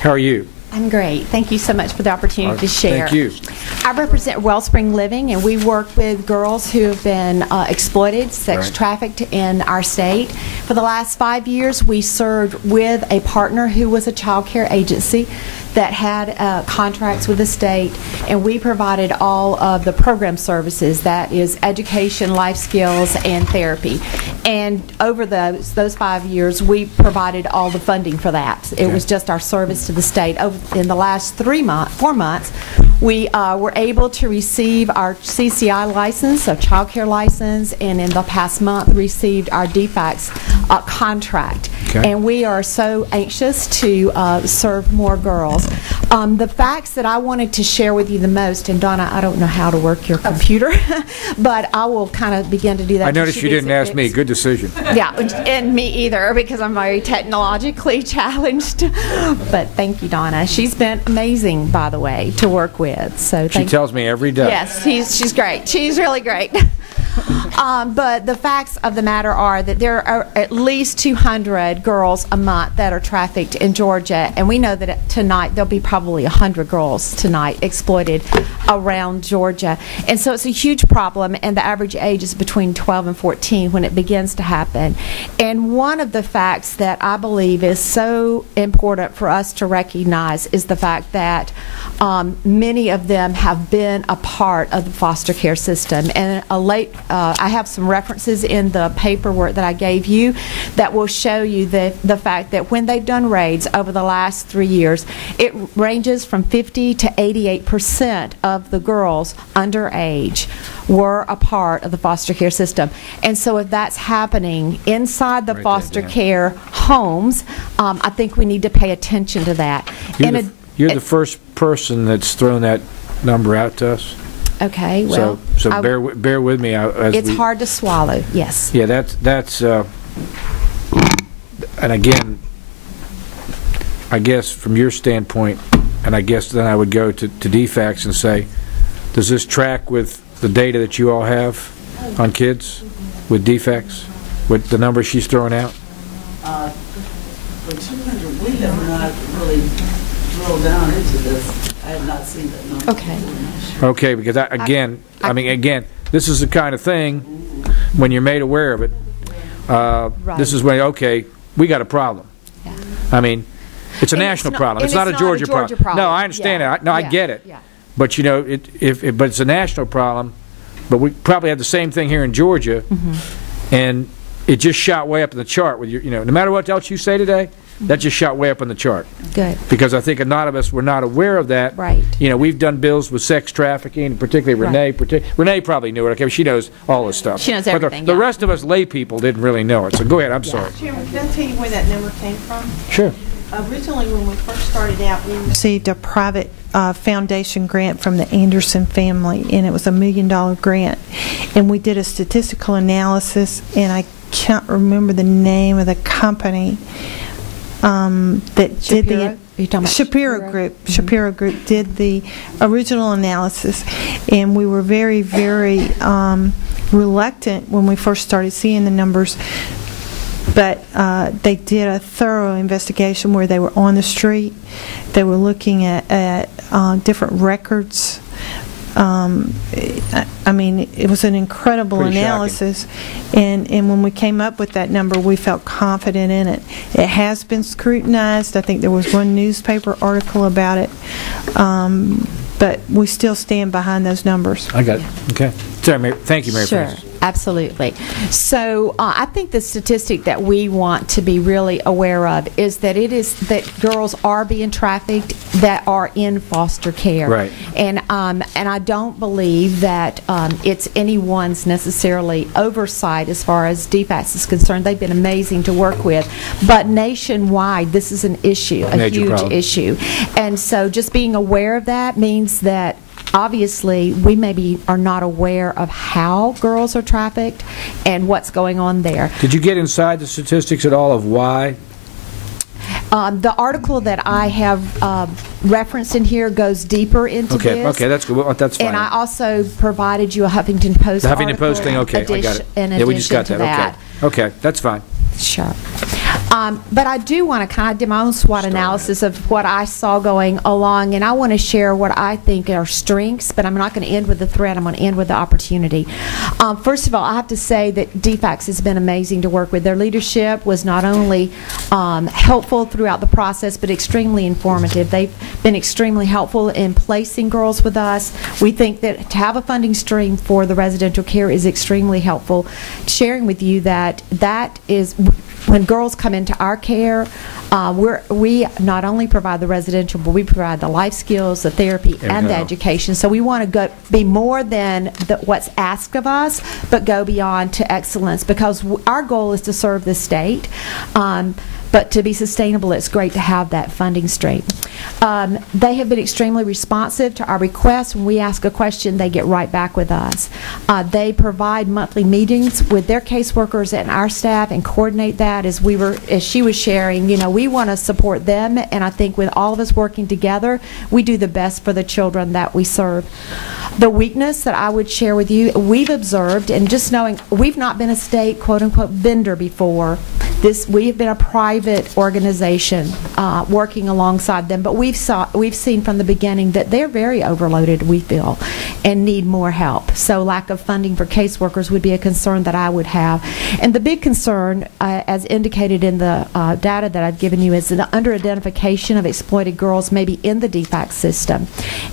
How are you? I'm great. Thank you so much for the opportunity to share. Thank you. I represent Wellspring Living, and we work with girls who have been exploited, sex trafficked in our state. For the last 5 years, we served with a partner who was a child care agency that had contracts with the state, and we provided all of the program services, that is education, life skills, and therapy. And over those 5 years, we provided all the funding for that. It was just our service to the state. In the last 4 months, we were able to receive our CCI license, a child care license, and in the past month received our DFACS contract. And we are so anxious to serve more girls. The facts that I wanted to share with you the most, and Donna, I don't know how to work your computer, but I will kind of begin to do that. I noticed you didn't ask me. Good decision. Yeah, and me either, because I'm very technologically challenged. But thank you, Donna. She's been amazing, by the way, to work with. So she tells me every day. Yes, she's great. She's really great. But the facts of the matter are that there are at least 200 girls a month that are trafficked in Georgia, and we know that tonight there'll be probably 100 girls tonight exploited around Georgia. And so it's a huge problem, and the average age is between 12 and 14 when it begins to happen. And one of the facts that I believe is so important for us to recognize is the fact that many of them have been a part of the foster care system. And I have some references in the paperwork that I gave you that will show you the fact that when they've done raids over the last 3 years, it ranges from 50 to 88% of the girls underage were a part of the foster care system. And so if that's happening inside the foster care homes, I think we need to pay attention to that. You're the first person that's thrown that number out to us. Okay, well, so bear with me. It's hard to swallow. Yes. Yeah, that's and again, I guess from your standpoint, and I guess then I would go to DFACS and say, does this track with the data that you all have on kids with DFACS, with the number she's throwing out? For 200, we have not really drill down into this. I have not seen that number. Okay. Okay, because again, this is the kind of thing when you're made aware of it. This is when we got a problem. Yeah. I mean, it's a national problem. It's not a Georgia problem. No, I understand it. No, I get it. Yeah. But you know, but it's a national problem. But we probably have the same thing here in Georgia, and it just shot way up in the chart with no matter what else you say today. That just shot way up on the chart. Good. Because I think a lot of us were not aware of that. Right. You know, we've done bills with sex trafficking, particularly Renee. Renee probably knew it. Okay, she knows all this stuff. She knows everything. But the rest of us lay people didn't really know it. So go ahead. I'm sorry. Chairman, can I tell you where that number came from? Sure. Originally, when we first started out, we received a private foundation grant from the Anderson family, and it was $1 million grant. And we did a statistical analysis, and I can't remember the name of the company. That did the Shapiro Group. Shapiro Group did the original analysis, and we were very, very reluctant when we first started seeing the numbers. But they did a thorough investigation where they were on the street. They were looking at different records. I mean, it was an incredible analysis, and when we came up with that number, we felt confident in it. It has been scrutinized. I think there was one newspaper article about it, but we still stand behind those numbers. I got it. Okay. Sorry, thank you, Mary Frances. Sure, absolutely. So I think the statistic that we want to be really aware of is that girls are being trafficked that are in foster care. Right. And I don't believe that it's anyone's necessarily oversight as far as DFACS is concerned. They've been amazing to work with, but nationwide this is an issue, a huge issue. And so just being aware of that means that obviously we maybe are not aware of how girls are trafficked and what's going on there. Did you get inside the statistics at all of why? The article that I have referenced in here goes deeper into this. Okay, that's good. Well, that's fine. And I also provided you a Huffington Post article. The Huffington Post thing, okay, I got it. Yeah, we just got that. Okay, that's fine. Sure. But I do want to kind of do my own SWOT analysis of what I saw going along, and I want to share what I think are strengths, but I'm not going to end with the threat. I'm going to end with the opportunity. First of all, I have to say that DFACS has been amazing to work with. Their leadership was not only helpful throughout the process, but extremely informative. They've been extremely helpful in placing girls with us. We think that to have a funding stream for the residential care is extremely helpful. Sharing with you that is when girls come into our care, we not only provide the residential, but we provide the life skills, the therapy, and the education. So we want to be more than what's asked of us, but go beyond to excellence, because our goal is to serve the state. But to be sustainable, it's great to have that funding stream. They have been extremely responsive to our requests. When we ask a question, they get right back with us. They provide monthly meetings with their caseworkers and our staff and coordinate that. As she was sharing, we want to support them, and I think with all of us working together, we do the best for the children that we serve. The weakness that I would share with you, we've observed, and just knowing we've not been a state quote-unquote vendor before. We have been a private organization working alongside them, but we've seen from the beginning that they're very overloaded, we feel, and need more help. So lack of funding for caseworkers would be a concern that I would have. And the big concern, as indicated in the data that I've given you, is the under-identification of exploited girls maybe in the DFACS system,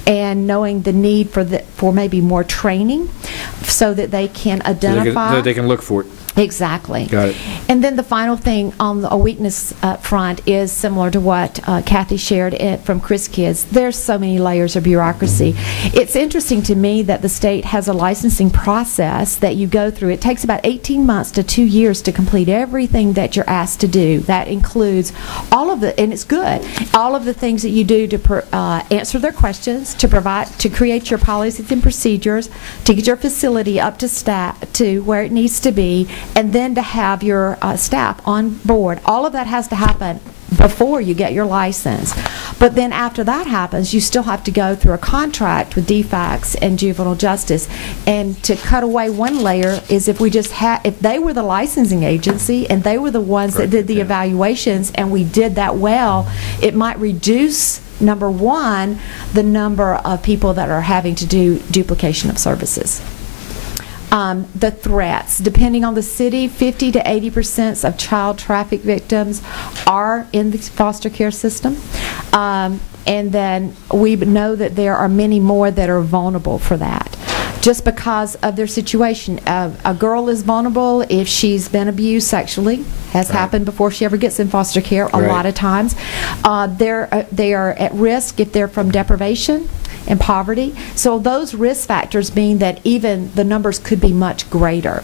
and knowing the need for maybe more training so that they can identify. So they can look for it. Exactly. Got it. And then the final thing on a weakness front is similar to what Kathy shared from Chris Kids. There's so many layers of bureaucracy. It's interesting to me that the state has a licensing process that you go through. It takes about 18 months to 2 years to complete everything that you're asked to do. That includes all of the, and it's good, all of the things that you do to answer their questions, to create your policies and procedures, to get your facility up to where it needs to be, and then to have your staff on board. All of that has to happen before you get your license. But then after that happens, you still have to go through a contract with DFACS and juvenile justice. And to cut away one layer is if they were the licensing agency and they were the ones that did the evaluations, and we did that well, it might reduce, number one, the number of people that are having to do duplication of services. The threats, depending on the city, 50 to 80% of child traffic victims are in the foster care system. And then we know that there are many more that are vulnerable for that, just because of their situation. A girl is vulnerable if she's been abused sexually, has happened before she ever gets in foster care a lot of times. They are at risk if they're from deprivation and poverty. So those risk factors mean that even the numbers could be much greater.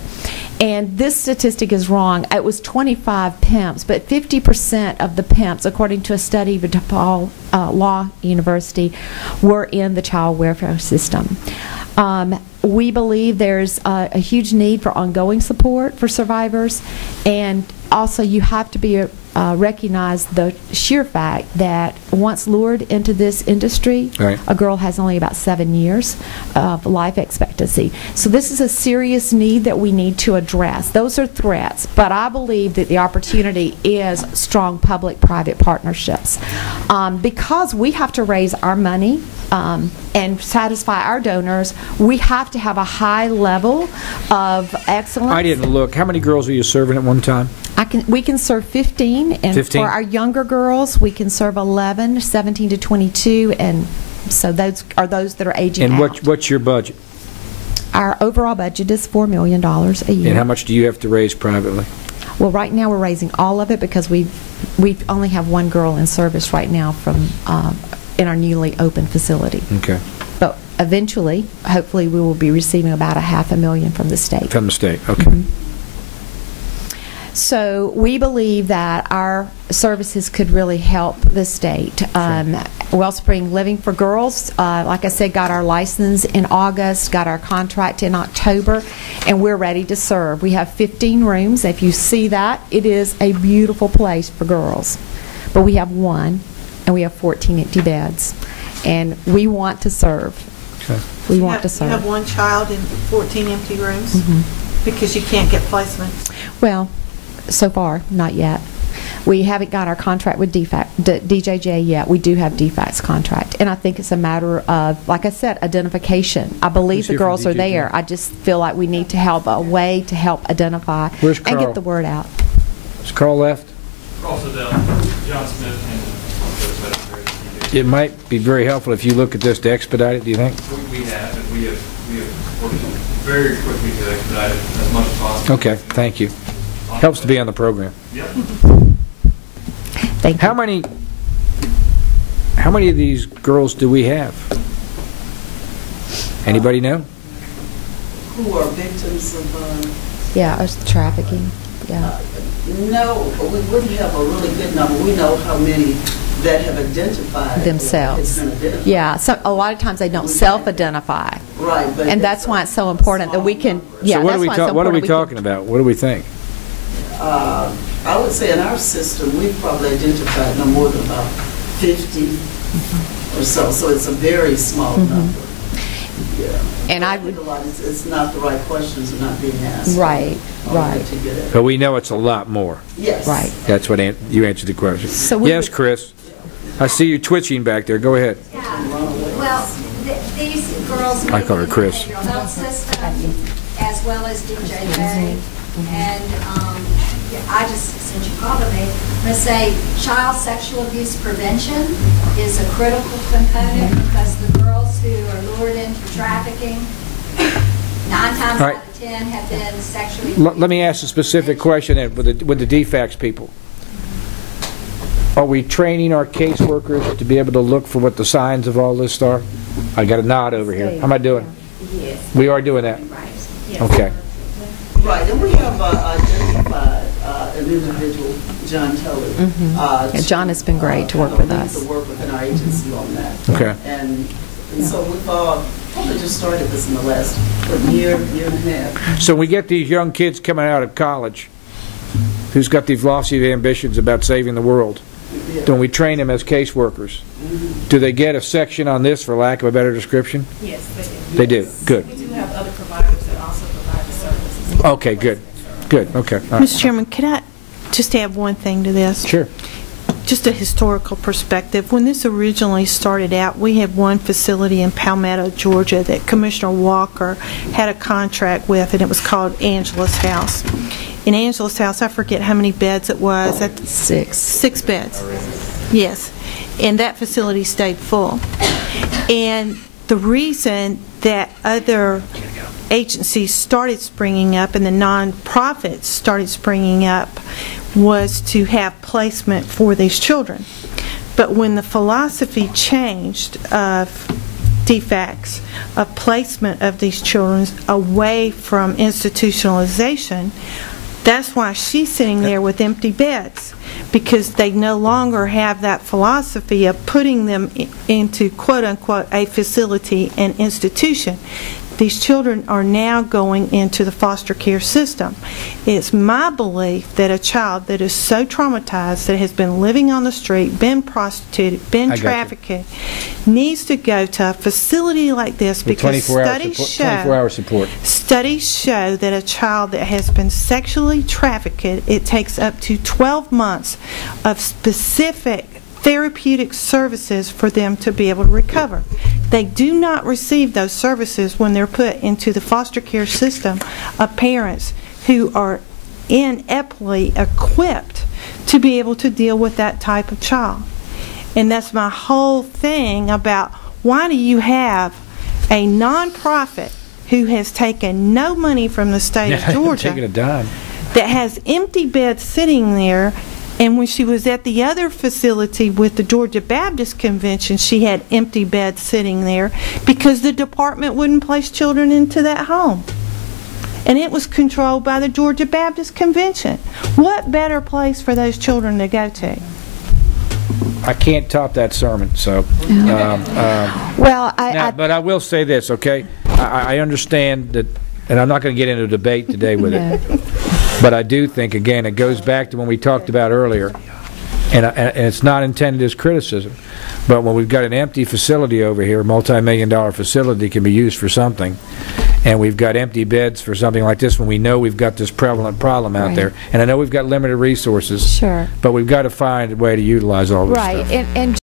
And this statistic is wrong. It was 25 pimps, but 50% of the pimps, according to a study of DePaul Law University, were in the child welfare system. We believe there's a huge need for ongoing support for survivors, and also you have to be recognize the sheer fact that once lured into this industry, a girl has only about 7 years of life expectancy. So this is a serious need that we need to address. Those are threats, but I believe that the opportunity is strong public-private partnerships. Because we have to raise our money and satisfy our donors, we have to have a high level of excellence. I didn't look. How many girls are you serving at one time? We can serve 15, and 15? For our younger girls, we can serve 11, 17 to 22, and so those are those that are aging and out. What's your budget? Our overall budget is $4 million a year. And how much do you have to raise privately? Well, right now we're raising all of it because we only have one girl in service right now from in our newly opened facility. Okay. But eventually, hopefully, we will be receiving about $500,000 from the state. From the state, okay. Mm-hmm. So we believe that our services could really help the state. Wellspring Living for Girls, like I said, got our license in August, got our contract in October, and we're ready to serve. We have 15 rooms. If you see that, it is a beautiful place for girls. But we have one, and we have 14 empty beds. And we want to serve. Okay. We want to serve. You have one child in 14 empty rooms because you can't get placements? Well, so far, not yet. We haven't got our contract with DJJ yet. We do have DFAC's contract. And I think it's a matter of, like I said, identification. I believe the girls are there. I just feel like we need to have a way to help identify and get the word out. Is Carl left? Also, John Smith and It might be very helpful if you look at this to expedite it, do you think? we have, and we have worked very quickly to expedite it as much as possible. Okay, thank you. Helps to be on the program. Yep. Thank you. How many of these girls do we have? Anybody know? Who are victims of Yeah, it's trafficking. Yeah. no, but we wouldn't have a really good number. We know how many that have identified Themselves. It's been identified. Yeah, so a lot of times they don't self-identify. Right, but And that's why it's so important that we can, yeah, So what that's are we why it's so what are we important talking about? What do we think? I would say in our system, we've probably identified no more than about 50 or so. So it's a very small number. Yeah. And I think a lot, it's not the right questions are not being asked. Right, right. To get it. But we know it's a lot more. Yes. Right. That's what you answered the question. So we yes, would- Chris. I see you twitching back there. Go ahead. Well, these girls I call her Chris. behavioral health system as well as DJJ, and I just, since you called on me, I'm going to say child sexual abuse prevention is a critical component because the girls who are lured into trafficking, 9 times Right. out of 10 have been sexually abused. Let me ask a specific question then with the DFACS people. Are we training our caseworkers to be able to look for what the signs of all this are? I got a nod over here. How am I doing? Yes. We are doing that. Right. Yes. Okay. Right, and we have identified an individual, John Tully. And John has been great to work with us. To work within our agency on that. Okay. And so we've probably just started this in the last year and a half. So we get these young kids coming out of college who's got these lofty ambitions about saving the world. Yeah. Don't we train them as caseworkers? Do they get a section on this, for lack of a better description? Yes, they do. They do. Good. We do have other providers that also provide the services. Okay, good. Good. Okay. All right. Mr. Chairman, could I just add one thing to this? Sure. Just a historical perspective. When this originally started out, we had one facility in Palmetto, Georgia, that Commissioner Walker had a contract with, and it was called Angela's House. In Angela's House, I forget how many beds it was. 6. 6 beds. Yes. And that facility stayed full. And the reason that other agencies started springing up and the nonprofits started springing up was to have placement for these children. But when the philosophy changed of DFACS, of placement of these children away from institutionalization, that's why she's sitting there with empty beds, because they no longer have that philosophy of putting them into, quote-unquote, a facility, an institution. These children are now going into the foster care system. It's my belief that a child that is so traumatized, that has been living on the street, been prostituted, been trafficked, needs to go to a facility like this, because studies show 24-hour support. Studies show that a child that has been sexually trafficked, it takes up to 12 months of specific therapeutic services for them to be able to recover. They do not receive those services when they're put into the foster care system of parents who are ineptly equipped to be able to deal with that type of child. And that's my whole thing about, why do you have a nonprofit who has taken no money from the state of Georgia Taking a dime. that has empty beds sitting there? And when she was at the other facility with the Georgia Baptist Convention, she had empty beds sitting there because the department wouldn't place children into that home. And it was controlled by the Georgia Baptist Convention. What better place for those children to go to? I can't top that sermon, so. Well, But I will say this, okay? I understand that, and I'm not going to get into a debate today with it. But I do think, again, it goes back to when we talked about earlier, and it's not intended as criticism, but when we've got an empty facility over here, a multi-million-dollar facility can be used for something, and we've got empty beds for something like this when we know we've got this prevalent problem out Right. there. And I know we've got limited resources, Sure. but we've got to find a way to utilize all this Right. stuff. And